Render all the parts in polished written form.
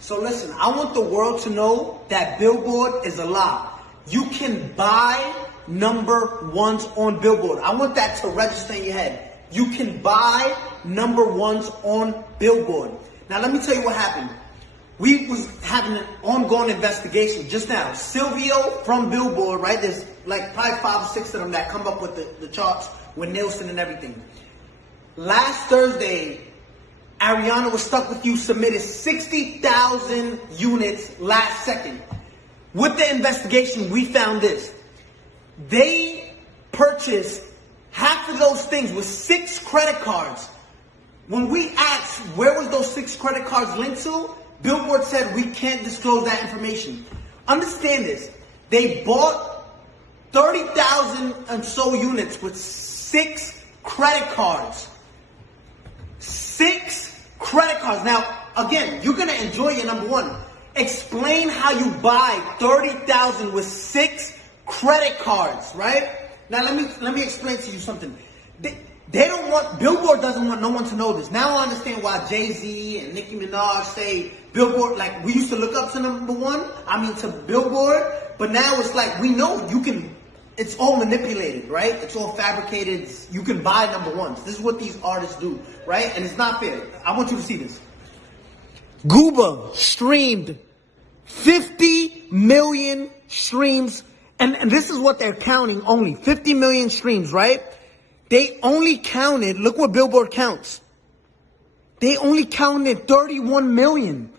So listen, I want the world to know that Billboard is a lie. You can buy number ones on Billboard. I want that to register in your head. You can buy number ones on Billboard. Now let me tell you what happened. We was having an ongoing investigation just now. Silvio from Billboard, right? There's like probably 5 or 6 of them that come up with the charts with Nielsen and everything. Last Thursday, Ariana Was Stuck With You submitted 60,000 units last second. With the investigation, we found this. They purchased half of those things with 6 credit cards. When we asked where was those 6 credit cards linked to, Billboard said we can't disclose that information. Understand this. They bought 30,000 and so units with 6 credit cards. 6 credit cards. Now, again, you're going to enjoy your number one. Explain how you buy 30,000 with 6 credit cards, right? Now, let me explain to you something. They don't want, Billboard doesn't want no one to know this. Now I understand why Jay-Z and Nicki Minaj say Billboard, like we used to look up to number one, to Billboard, but now it's like we know you can, it's all manipulated, right? It's all fabricated. You can buy number ones. This is what these artists do, right? And it's not fair. I want you to see this. Gooba streamed 50 million streams, and this is what they're counting only, 50 million streams, right? They only counted, look what Billboard counts. They only counted 31 million.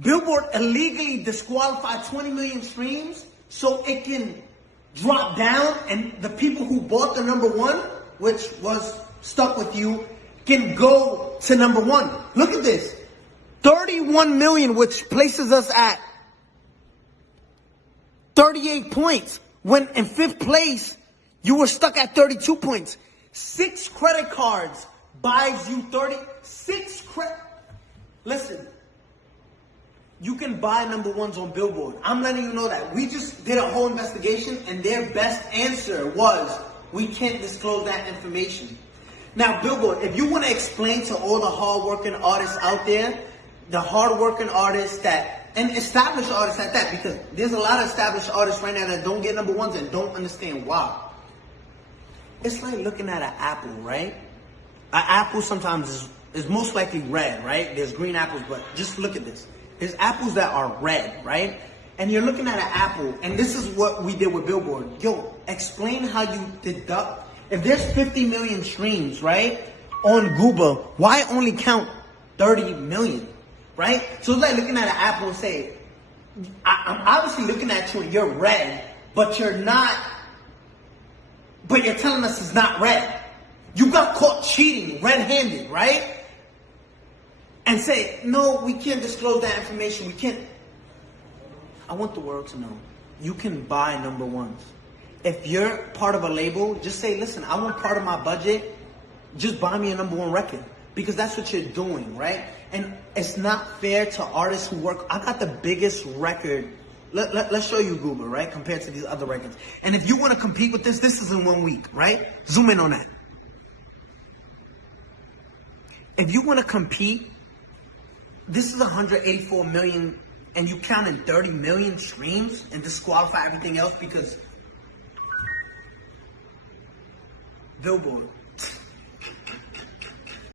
Billboard illegally disqualified 20 million streams so it can drop down and the people who bought the number one, which was Stuck With You, can go to number one. Look at this. 31 million, which places us at 38 points. When in 5th place, you were stuck at 32 points. 6 credit cards buys you 36 credit. Listen, you can buy number ones on Billboard. I'm letting you know that. We just did a whole investigation and their best answer was, we can't disclose that information. Now, Billboard, if you want to explain to all the hardworking artists out there, the hardworking artists that, and established artists at that, because there's a lot of established artists right now that don't get number ones and don't understand why. It's like looking at an apple, right? An apple sometimes is most likely red, right? There's green apples, but just look at this. There's apples that are red, right? And you're looking at an apple, and this is what we did with Billboard. Yo, explain how you deduct. If there's 50 million streams, right, on Gooba, why only count 30 million, right? So it's like looking at an apple and say, I'm obviously looking at you and you're red, but you're not, but you're telling us it's not red. You got caught cheating red-handed, right? And say, no, we can't disclose that information. We can't. I want the world to know. You can buy number ones. If you're part of a label, just say, listen, I want part of my budget. Just buy me a number one record. Because that's what you're doing, right? And it's not fair to artists who work. I got the biggest record. Let's show you Google, right? Compared to these other records. And if you want to compete with this is in 1 week, right? Zoom in on that. If you want to compete, this is 184 million, and you count in 30 million streams and disqualify everything else because Billboard.